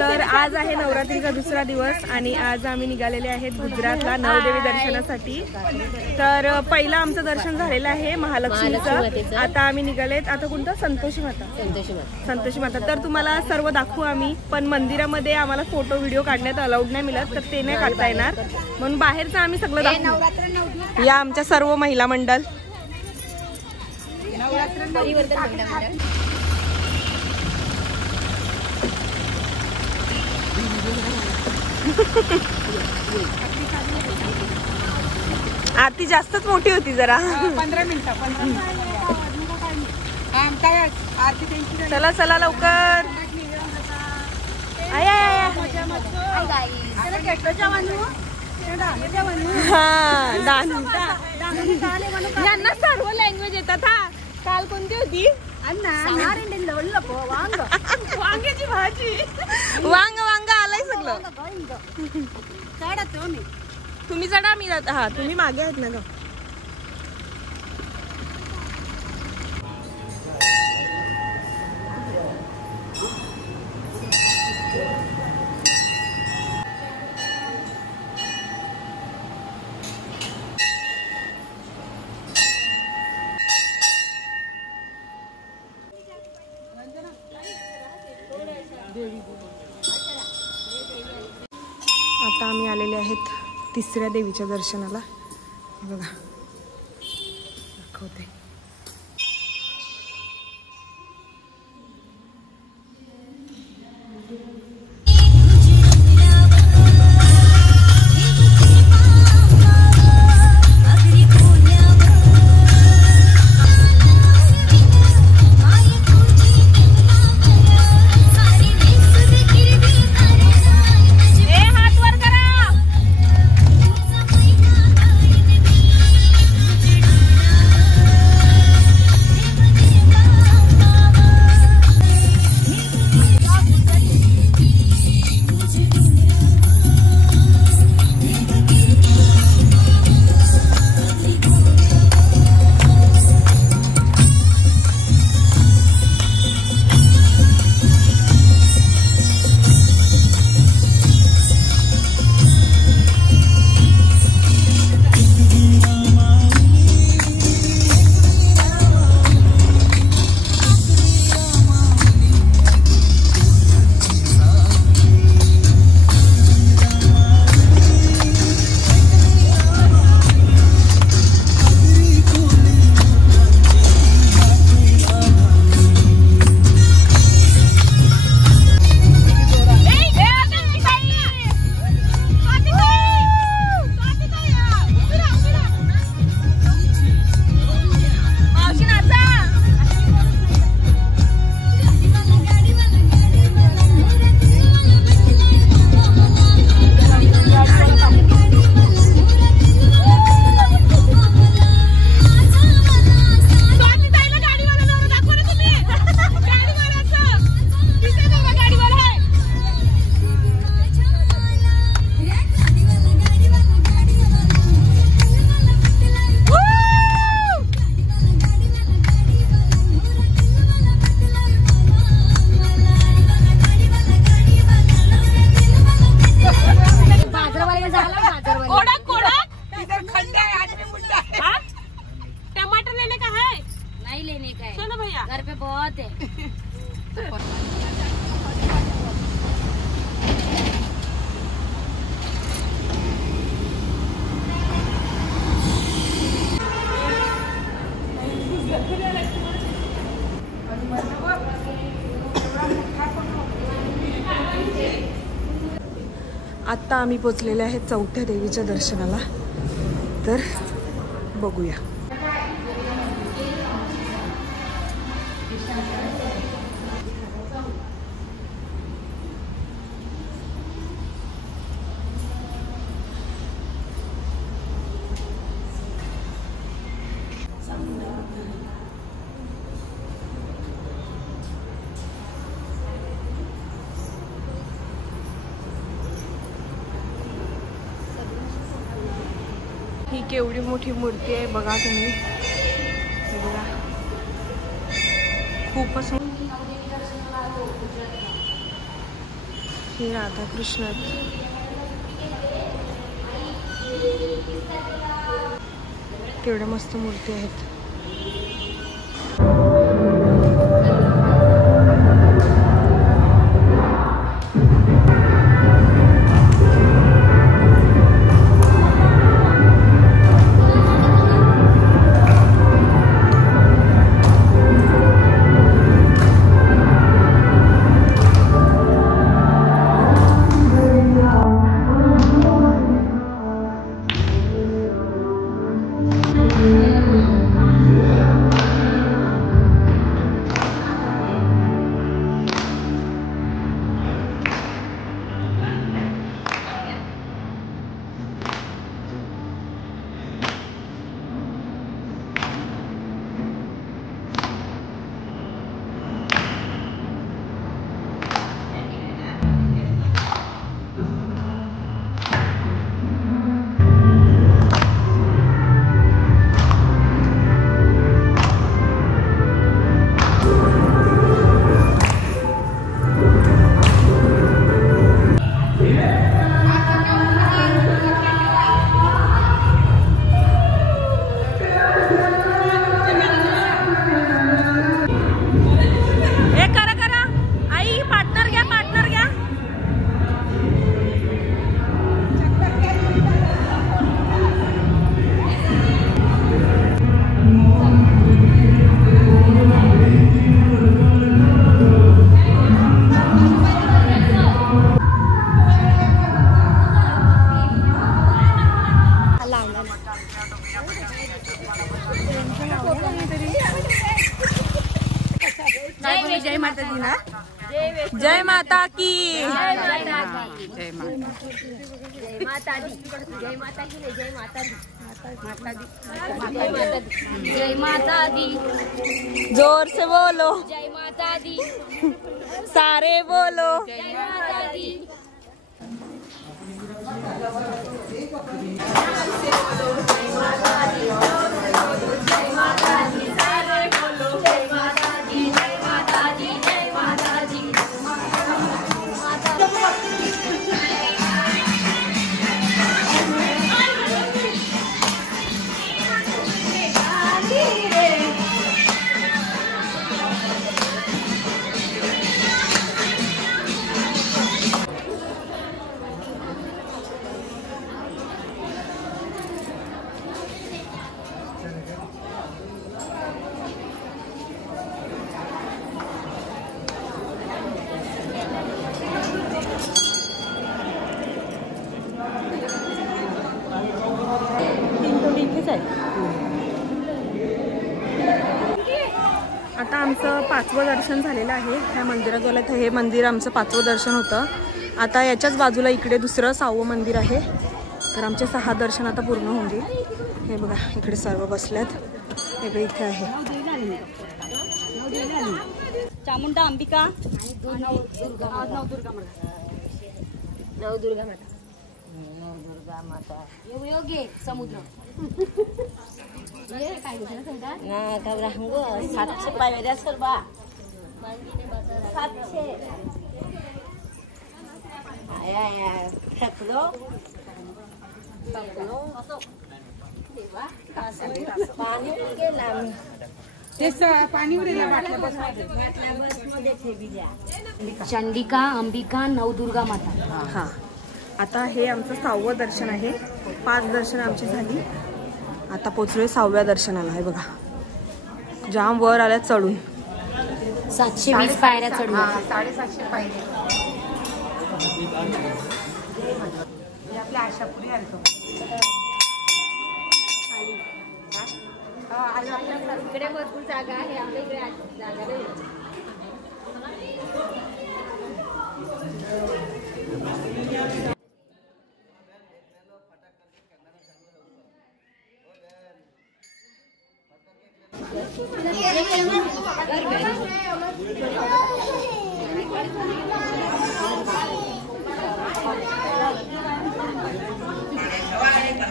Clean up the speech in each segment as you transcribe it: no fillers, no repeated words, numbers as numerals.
तर आज आहे नवरात्रीचा दुसरा दिवस आणि आज आम्ही निघालेले आहेत गुजरातला नवदेवी दर्शनासाठी। तर पहिलं आमचं दर्शन झालेलं आहे महालक्ष्मीचं, आता आम्ही निघालेत आता कोणतं संतोषी माता। तर तुम्हाला सर्व दाखवू आम्ही, पण मंदिरामध्ये आम्हाला फोटो व्हिडिओ काढण्यात अलाउड नाही मिळत, तर ते नाही काढता येणार, म्हणून बाहेरचं आम्ही सगळं दाखवू। या आमच्या सर्व महिला मंडळ आरती जास्तच मोठी होती जरा। 15 मिनिटं चला चला लवकर। यांना सर्व लँग्वेज येतात हा। काल कोणती होती? वांग्याची भाजी। वांग आलाय सगळं। तुम्ही चढा मी जात। हा तुम्ही मागे आहेत ना ग। आता आम्ही आलेले आहेत तिसऱ्या देवीच्या दर्शनाला। बघा दाखवते। घर पे बहुत है। आता आम्ही पोचलेले आहेत चौथ्या देवीच्या दर्शनाला, तर बघूया। ही केवढी मोठी मूर्ती आहे बघा तुम्ही, बघा खूपच हे राधाकृष्ण केवढ्या मस्त मूर्ती आहेत. जय माता दी ना, जय माता की, जय माता दी, जय माता दी, जय माता की, जय माता दी, जय माता दी, जोर से बोलो, जय माता दी, सारे बोलो, जय माता दी. आता आमचं 5वं दर्शन झालेलं आहे. ह्या मंदिरात हे मंदिर आमचं 5वं दर्शन होतं. आता याच्याच बाजूला इकडे दुसरं 6वं मंदिर आहे. तर आमचे 6 दर्शन आता पूर्ण होऊन गेले. हे बघा इकडे सर्व बसल्यात. वेगळे इथे आहे चामुंडा अंबिका नवदुर्गा माता योग्य समुद्र 700 पायऱ्या सर्व 700 पाणी गेला चंडिका अंबिका नवदुर्गा माता. हा आता हे आमचं 6वं दर्शन आहे. 5 दर्शन आमची झाली. आता पोचलोय 6व्या दर्शनाला. आहे बघा जाम वर आल्या चढून 720 पायऱ्या चढून 750 पायऱ्या. आपल्या आशापुरी आलतो. इकडे भरपूर जागा आहे. आपल्या इकडे जागा नाही.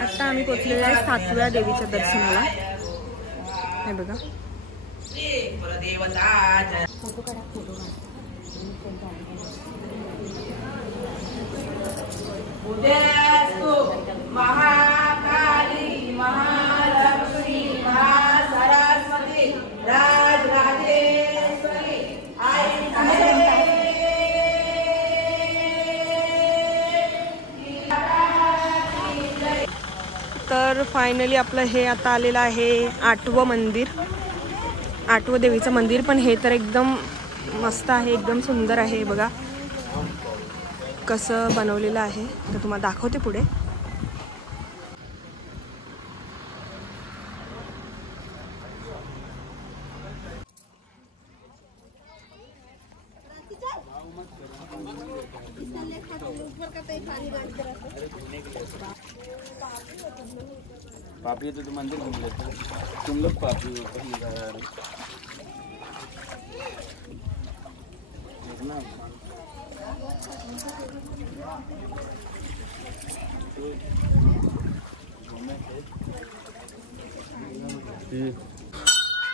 आता आम्ही पोचलेलो आहे 7व्या देवीच्या दर्शनाला. हे बघा उदयास्तु महाकाली महालक्ष्मी महासरस्वती राजराजेश्वरी आई तर फायनली आपलं हे आता आलेलं आहे 8वं मंदिर, 8वं देवीचं मंदिर. पण हे तर एकदम मस्त आहे, एकदम सुंदर आहे. बघा कसं बनवलेलं आहे, तर तुम्हाला दाखवते पुढे. पापी तो मंदिर घूम लेते हो तुम लोग, पापी हो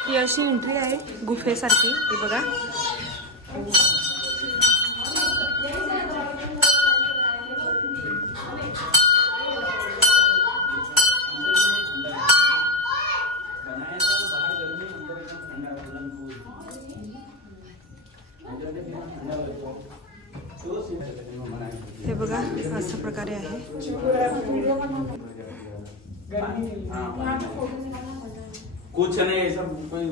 ही अशी एंट्री आहे गुफेसारखी. हे बघा हे बघा अशा प्रकारे आहे. कुछ नहीं ऐसा कोई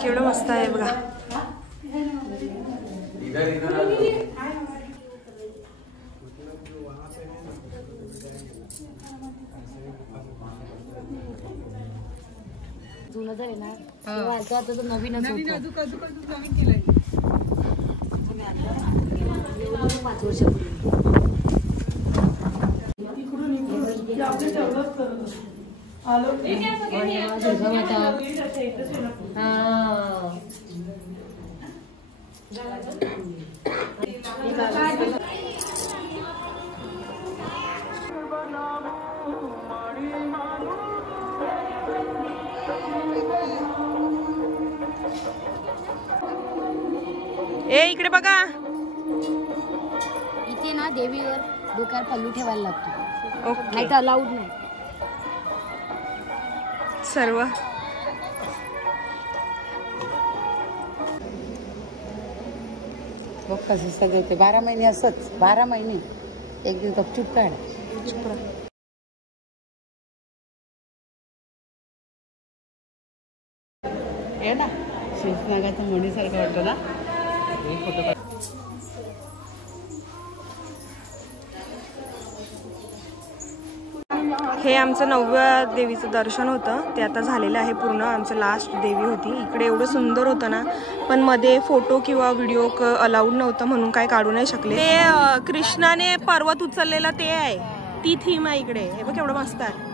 केवढं मस्त आहे बघा. इधर इधर जुनं जर येणार तेव्हा आता तर नवीनच होतं. 5 वर्षापूर्वी ए इकडे बघा. इथे ना देवीवर डोक्यावर पल्लू ठेवायला लागतो, ओके. नाही तर अलाउड नाही. सर्व कसं सजवते 12 महिने असंच, 12 महिने एक दिवस गपचूप काढ. हे ना शेषनागाचं मणीसारखं वाटतं ना. हे आमचं 9व्या देवीचं दर्शन होतं, ते आता झालेलं आहे पूर्ण. आमचं लास्ट देवी होती. इकडे एवढं सुंदर होतं ना, पण मध्ये फोटो किंवा व्हिडिओ अलाउड नव्हतं म्हणून काय काढू नाही शकले. ते कृष्णाने पर्वत उचललेला ते आहे, ती थीम आहे इकडे. हे बघ केवढं मस्त आहे.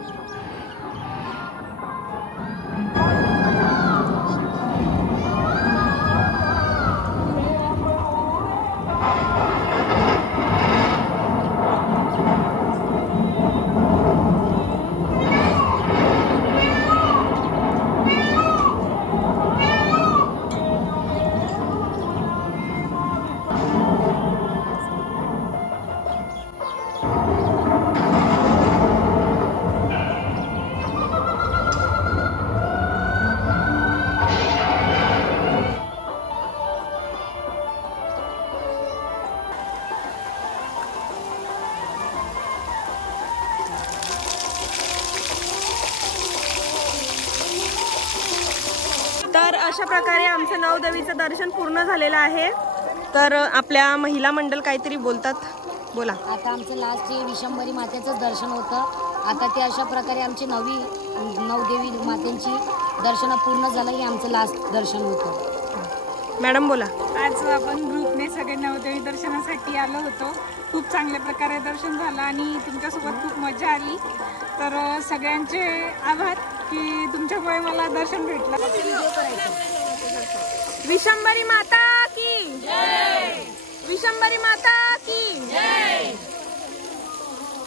तर अशा प्रकारे आमचं 9 देवीचं दर्शन पूर्ण झालेलं आहे. तर आपल्या महिला मंडळ काहीतरी बोलतात, बोला. आता आमचं लास्ट जे विशंभरी मातेचं दर्शन होतं. आता ते अशा प्रकारे आमची 9 देवी मातेंची दर्शन पूर्ण झालं. हे आमचं लास्ट दर्शन होतं. मॅडम बोला. आज आपण ग्रुपने सगळे 9 देवी दर्शनासाठी आलो होतो. खूप चांगल्या प्रकारे दर्शन झालं आणि तुमच्यासोबत खूप मजा आली. तर सगळ्यांचे आभार की तुमच्यामुळे मला दर्शन भेटलं. विशंभरी माता की जय. विशंभरी माता की जय.